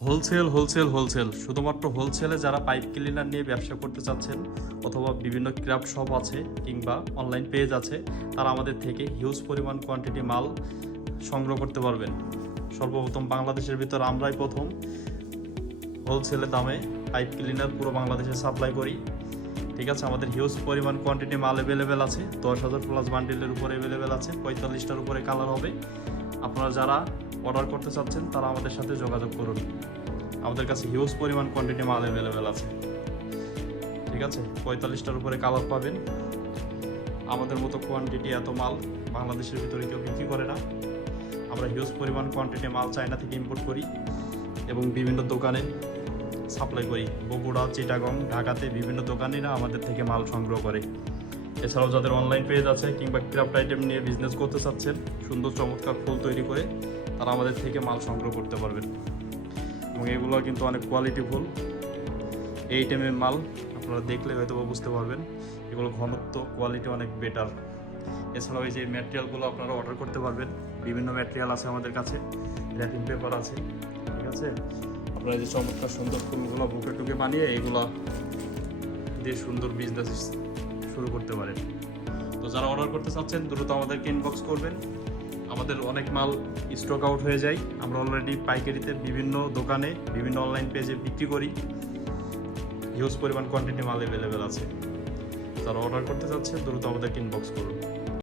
Wholesale wholesale wholesale শুধুমাত্র হোলসেলে যারা পাইপ ক্লিনার নিয়ে ব্যবসা করতে চাচ্ছেন অথবা বিভিন্ন ক্রাফট শপ আছে কিংবা অনলাইন পেজ আছে, তারা আমাদের থেকে হিউজ পরিমাণ কোয়ান্টিটি মাল সংগ্রহ করতে পারবেন। সর্বপ্রথম বাংলাদেশের ভিতর আমরাই প্রথম হোলসেলে দামে পাইপ ক্লিনার পুরো বাংলাদেশে সাপ্লাই করি। ঠিক আছে, আমাদের হিউজ পরিমাণ কোয়ান্টিটি মাল অ্যাভেলেবেল আছে, 10,000 প্লাস বান্ডিলের উপরে অ্যাভেলেবেল আছে, 45টার উপরে কালার হবে। আপনারা যারা অর্ডার করতে চাচ্ছেন তারা আমাদের সাথে যোগাযোগ করুন। আমাদের কাছে হিউজ পরিমাণ কোয়ান্টিটি মাল অ্যাভেলেবেল আছে। ঠিক আছে, 45টার উপরে কালার পাবেন। আমাদের মতো কোয়ান্টিটি এত মাল বাংলাদেশের ভিতরে কেউ বিক্রি করে না। আমরা হিউজ পরিমাণ কোয়ান্টিটি মাল চায়না থেকে ইম্পোর্ট করি এবং বিভিন্ন দোকানে সাপ্লাই করি। বগুড়া, চিটাগং, ঢাকাতে বিভিন্ন দোকানিরা আমাদের থেকে মাল সংগ্রহ করে। এছাড়াও যাদের অনলাইন পেজ আছে কিংবা ক্রাফট আইটেম নিয়ে বিজনেস করতে চাচ্ছেন, সুন্দর চমৎকার ফুল তৈরি করে, তারা আমাদের থেকে মাল সংগ্রহ করতে পারবেন। এবং এগুলো কিন্তু অনেক কোয়ালিটি ফুল। এই আইটেমের মাল আপনারা দেখলে হয়তো বুঝতে পারবেন, এগুলো ঘনত্ব কোয়ালিটি অনেক বেটার। এছাড়াও এই যে ম্যাটেরিয়ালগুলো আপনারা অর্ডার করতে পারবেন, বিভিন্ন ম্যাটেরিয়াল আছে আমাদের কাছে, র্যাপিং পেপার আছে। ঠিক আছে, আপনারা যে চমৎকার সুন্দর ফুলগুলো বুকে টুকে বানিয়ে এগুলো দিয়ে সুন্দর বিজনেস শুরু করতে পারেন। তো যারা অর্ডার করতে চাচ্ছেন দ্রুত আমাদেরকে ইনবক্স করবেন। আমাদের অনেক মাল স্টক আউট হয়ে যায়। আমরা অলরেডি পাইকারিতে বিভিন্ন দোকানে বিভিন্ন অনলাইন পেজে বিক্রি করি। হিউজ পরিমাণ কোয়ান্টিটি মাল অ্যাভেলেবেল আছে। যারা অর্ডার করতে চাচ্ছেন দ্রুত আমাদেরকে ইনবক্স করুন।